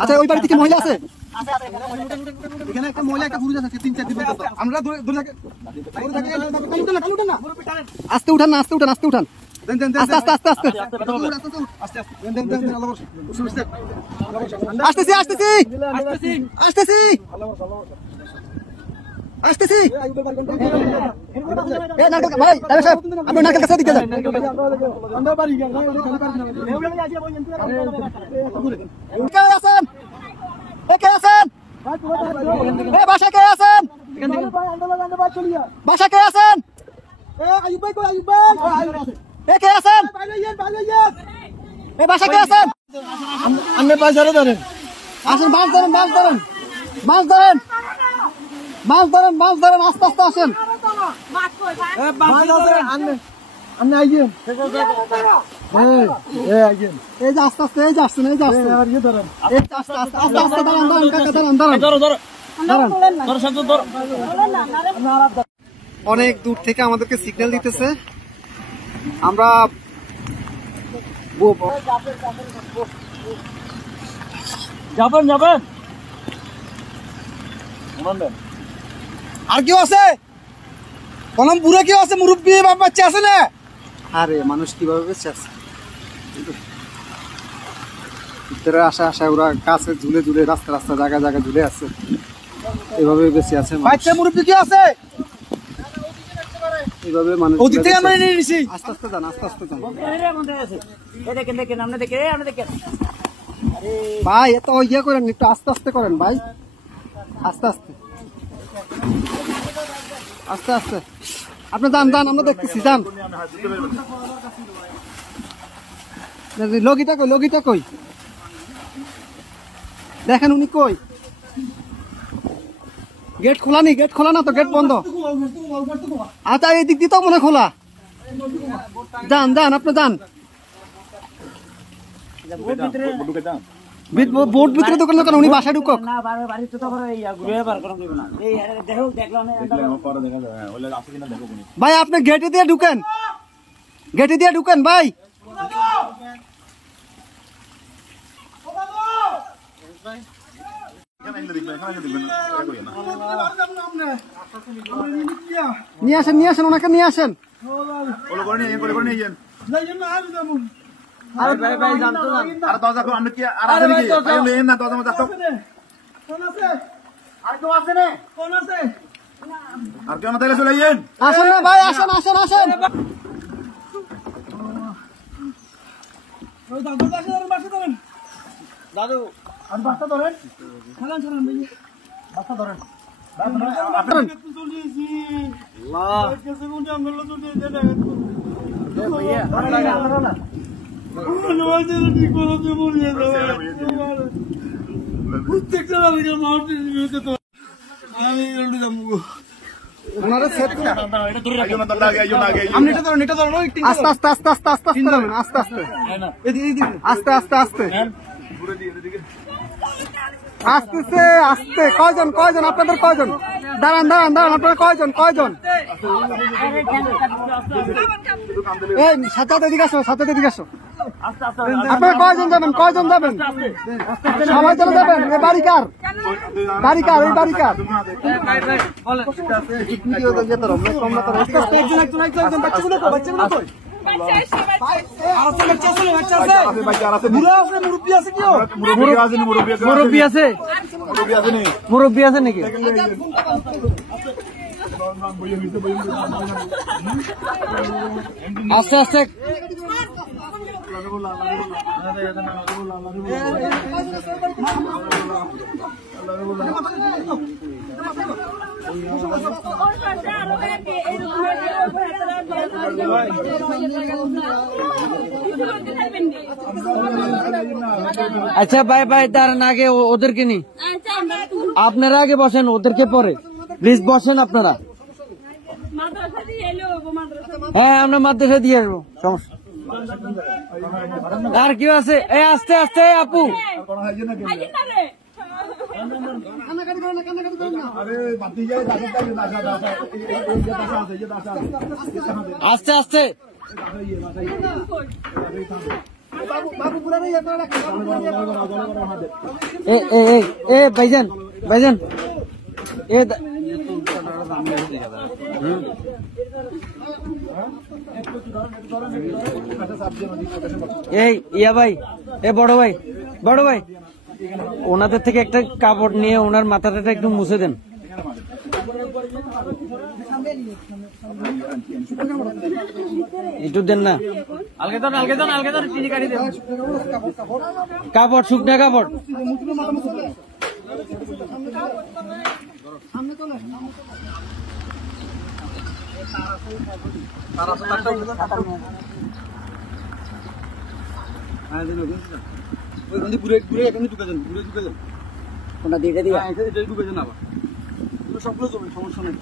আচ্ছা ওই বাড়িতে কি মহিলা আছে? এখানে একটা মহিলা একটা পুরুষ আছে 3-4 দিন আমরা আস্তে উঠান না, আস্তে উঠান, আস্তে উঠান, আস্তে আস্তে আস্তে আস্তে আসতেছি আসতেছি আসতেছি আসতেছি। ভাই আপনি নারকেল কাছে দিকে যান। কে আছেন? কে আছেন? বাসা কে আছেন? বাসা কে আছেন? কে আছেন? বাসা কে আছেন? আপনি বাজারে ধরেন, আসেন, মাছ ধরেন, মাছ ধরেন, মাছ ধরেন, মাছ ধরেন, মাছ ধরেন, আস্তে আস্তে আসেন। আপনি আইয়েন, এই যে আস্তে আস্তে, এই যে আসছেন, এই যে আসছেন, আস্তে আস্তে আস্তে আস্তে দাঁড়ান, দাঁড়ান কাকা, দাঁড়ান, দাঁড়ান, দাঁড়ান। অনেক দূর থেকে আমাদেরকে সিগন্যাল দিতেছে, আমরা যাবেন যাবেন। আর কেউ আছে? কলম পুরো কেউ আছে? মুরব্বী বাচ্চা আছে না? আরে মানুষ কিভাবে বেঁচে আছে? ভিতরে আসা আসা ওরা কাছে ঝুলে ঝুলে, রাস্তা রাস্তা জায়গা জায়গা ঝুলে আছে, এভাবে বেঁচে আছে। বাচ্চা মুরব্বী কি আছে? এইভাবে মানুষ আস্তে আস্তে যান, আস্তে আস্তে যান ভাই। এত ইয়ে করেন, একটু আস্তে আস্তে করেন ভাই, আস্তে আস্তে আস্তে আস্তে। আপনি যান যান, আমরা দেখতেছি, যান। লগিটা কই? লগিটা কই? দেখেন উনি কই? গেট খোলা নি? গেট খোলা না তো, গেট বন্ধ। আচ্ছা এই দিক দিয়ে তো মনে খোলা। যান যান, আপনি যান। বোট ভিতরে দোকান দোকান, উনি বাসায় ঢুকক। ভাই আপনি গেটে দিয়ে ঢুকেন, গেটে দিয়ে ঢুকেন ভাই। নিয়ে আসেন, নিয়ে আসেন, ওনাকে নিয়ে আসেন। আসেন না ভাই, আসেন আসেন আসেন। দাদু আর বাচ্চা ধরেন, খেলান ছাড়ান ভাই, বাচ্চা ধরেন। আস্তে আস্তে আস্তে আস্তে আস্তে আস্তে আস্তে আস্তে আস্তে আসতেছে, আসতে। কয়জন কয়জন আপনাদের? কয়জন? দাঁড়ান দাঁড়ান দাঁড়ান, আপনারা কয়জন? কয়জন? এই সাথে এদিকে আসো, সাথে এদিকে আসো। আপনারা কয়জন যাবেন? কয়জন যাবেন? সবাই চলে যাবেন? এই বাড়ি কার? বাড়ি কার? এই বাড়ি কার? মুরব্বী আছে? মুরব্বী আছে নাকি? আস্তে আস্তে আচ্ছা ভাই ভাই, তার আগে ওদেরকে নি, আপনারা আগে বসেন, ওদেরকে পরে প্লিজ বসেন আপনারা। হ্যাঁ আমরা মাদ্রাসা দিয়ে আসবো, সমস্যা। আর কেউ আছে? এই আস্তে আস্তে আপু, আস্তে আস্তে ভাইজান ভাইজান এই ইয়া ভাই বড় ভাই ওনাদের থেকে একটা কাপড় নিয়ে ওনার মাথাটা একটু মুছে দেন। একটু দেন না, কাপড় শুকনা কাপড়। কোনটা দিয়ে সবগুলো সমস্যা নেই।